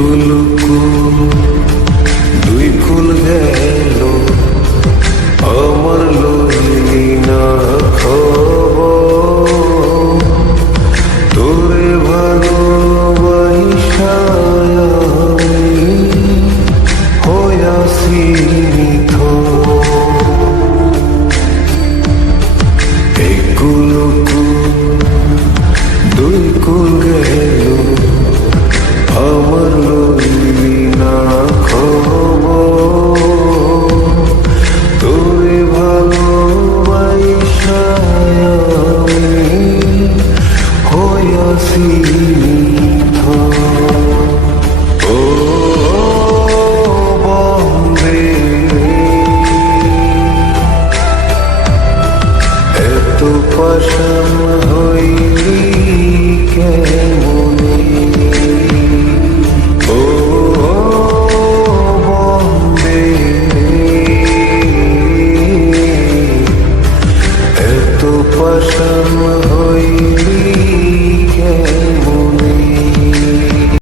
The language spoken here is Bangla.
কুল দুই কুল গেল আমার লইলি না খবর তোরে ভালোবাসা আমি হইয়াছি এই কুল দুই কুল গেল আমার লইলি না খবর তোরে ভালোবাসা আমি হইয়াছি ও বন্দে এত পাষাণ হইলি কেন